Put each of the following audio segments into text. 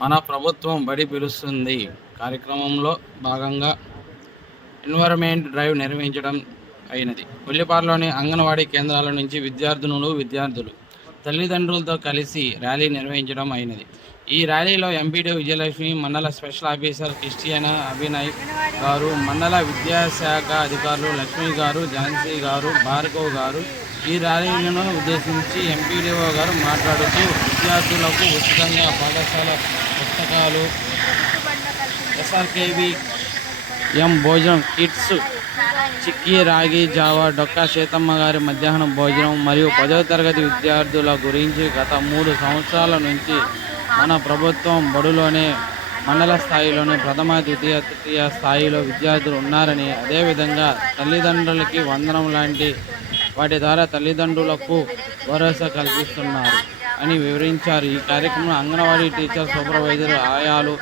మన ప్రభుత్వం బడి పిలుస్తుంది కార్యక్రమంలో భాగంగా ఎన్వైరన్మెంట్ డ్రైవ్ నిర్వహించడం అయినది. కొల్లిపారలోని అంగన్వాడీ కేంద్రాల నుంచి విద్యార్థులు తల్లిదండ్రులతో కలిసి ర్యాలీ నిర్వహించడం అయినది. ఈ ర్యాలీలో ఎంపీడీ విజయలక్ష్మి, మండల స్పెషల్ ఆఫీసర్ క్రిస్టియానా అభినయ్ గారు, మండల విద్యాశాఖ అధికారులు లక్ష్మి గారు, ఝాన్సీ గారు, భార్గవ్ గారు ఈ ర్యాలీలను ఉద్దేశించి ఎంపీడీఓ గారు మాట్లాడుతూ విద్యార్థులకు ఉచితంగా పాఠశాల పుస్తకాలు, ఎస్ఆర్కేవి భోజనం కిట్స్, చిక్కీ, రాగి జావా, డొక్కా సీతమ్మ గారి మధ్యాహ్నం భోజనం మరియు 10వ తరగతి విద్యార్థుల గురించి గత 3 సంవత్సరాల నుంచి మన ప్రభుత్వం బడులోనే మండల స్థాయిలోనే ప్రథమ, ద్వితీయ, తృతీయ స్థాయిలో విద్యార్థులు ఉన్నారని, అదేవిధంగా తల్లిదండ్రులకి వందనం లాంటి వాటి ద్వారా తల్లిదండ్రులకు భరోసా కల్పిస్తున్నారు అని వివరించారు. ఈ కార్యక్రమంలో అంగన్వాడీ టీచర్, సూపర్వైజర్, ఆయాలు,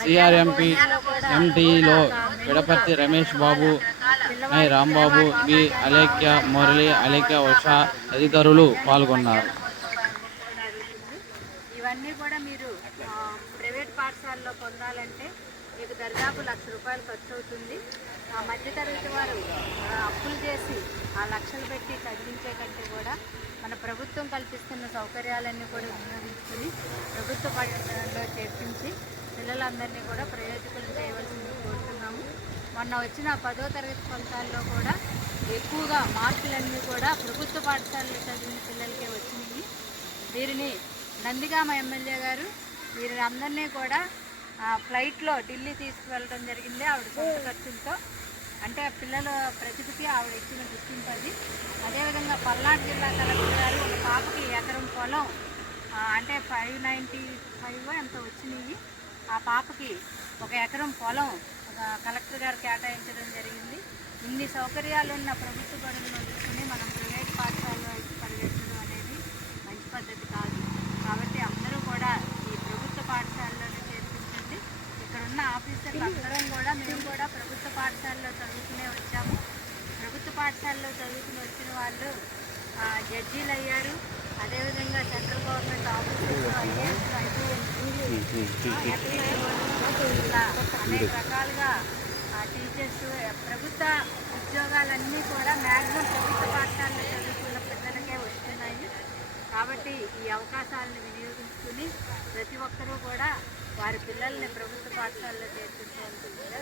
సిఆర్ఎంపీ ఎంటీలో పిడపర్తి రమేష్ బాబు, రాంబాబు, బి అలేఖ్య, మురళి, అలేఖ్య, ఉషా తదితరులు పాల్గొన్నారు. ఇవన్నీ కూడా మీరు ప్రైవేట్ పాఠశాలలో పొందాలంటే మీకు దాదాపు ₹1,00,000 ఖర్చు అవుతుంది. ఆ మధ్యతరగతి వారు అప్పులు చేసి ఆ లక్షలు పెట్టి చదివించే కంటే కూడా మన ప్రభుత్వం కల్పిస్తున్న సౌకర్యాలన్నీ కూడా వినియోగించుకుని ప్రభుత్వ పాఠశాలలో చేర్పించి పిల్లలందరినీ కూడా ప్రయోజకులు చేయవలసింది కోరుతున్నాము. మొన్న వచ్చిన 10వ తరగతి ఫలితాల్లో కూడా ఎక్కువగా మార్కులన్నీ కూడా ప్రభుత్వ పాఠశాలలో చదివిన పిల్లలకే వచ్చినాయి. వీరిని నందిగామ ఎమ్మెల్యే గారు వీరిని అందరినీ కూడా ఫ్లైట్లో ఢిల్లీ తీసుకువెళ్ళడం జరిగింది. ఆవిడ సొంత ఖర్చులతో, అంటే పిల్లల ప్రతిభకి ఆవిడ ఇచ్చిన గుర్తింపు అది. అదేవిధంగా పల్నాడు జిల్లా కలెక్టర్ గారు ఒక పాపకి ఎకరం పొలం అంటే 595 ఎంత వచ్చినాయి. ఆ పాపకి ఒక ఎకరం పొలం కలెక్టర్ గారు కేటాయించడం జరిగింది. ఇన్ని సౌకర్యాలు ఉన్న ప్రభుత్వ బడులను వదులుకుని మనం ప్రైవేట్ పాఠశాలలో పరిగెత్తడం అనేది మంచి పద్ధతి కాదు. కాబట్టి అందరూ కూడా ఈ ప్రభుత్వ పాఠశాలలోనే చేర్పించండి. ఇక్కడ ఉన్న ఆఫీసర్లు అందరం కూడా మేము కూడా ప్రభుత్వ పాఠశాలలో చదువుకునే వచ్చాము. ప్రభుత్వ పాఠశాలలో చదువుకుని వచ్చిన వాళ్ళు జడ్జీలు అయ్యారు. అదేవిధంగా సెంట్రల్ గవర్నమెంట్ ఆఫీసర్లు, ఐఏఎస్, ఇలా అనేక రకాలుగా టీచర్స్, ప్రభుత్వ ఉద్యోగాలన్నీ కూడా మ్యాక్సిమం ప్రభుత్వ పాఠశాలలో చదువుకున్న పిల్లలకే వస్తున్నాయి. కాబట్టి ఈ అవకాశాలను వినియోగించుకుని ప్రతి ఒక్కరూ కూడా వారి పిల్లల్ని ప్రభుత్వ పాఠశాలలో చేర్పించవలసిందిగా